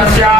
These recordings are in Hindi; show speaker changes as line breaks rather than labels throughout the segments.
Yeah.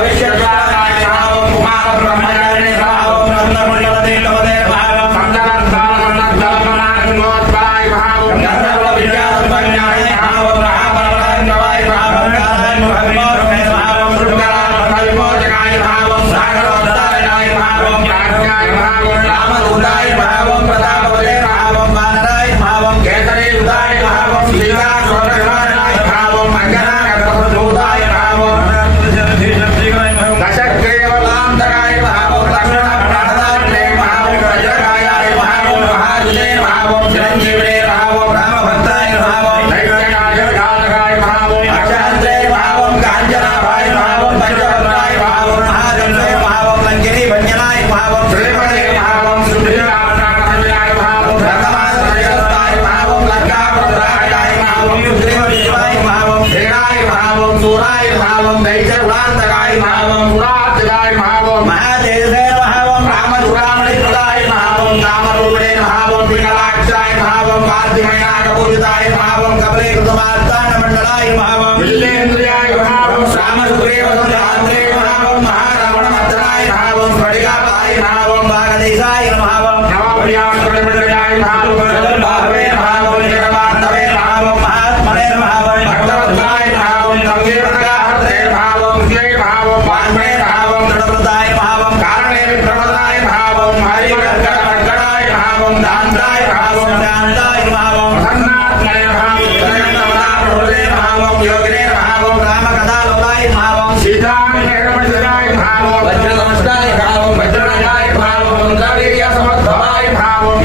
Richard Brown, I now, Kumakabraman,
महावम वैचर्वान् तगाय महावम पुरात् तगाय महावम
महादेवे महावम रामधुरामणि प्रदाय महावम तामरूपणे महावम विकलाक्षाय महावम वाद्यमयनागपूजिताय महावम कपले कृतमात्तानमण्डलाय महावम
विल्लेन्द्रियाय महावम रामसुग्रे वसुधान्द्रे
महावम महारावणमत्रणाय महावम स्फटिकापाय महावम वागदेशाय महावम
नवप्रियाँ महावम భావం వజ్రనమస్తాయ
భావం వజ్రనయాయ
భావం గౌరీయ సమర్థమాయ భావం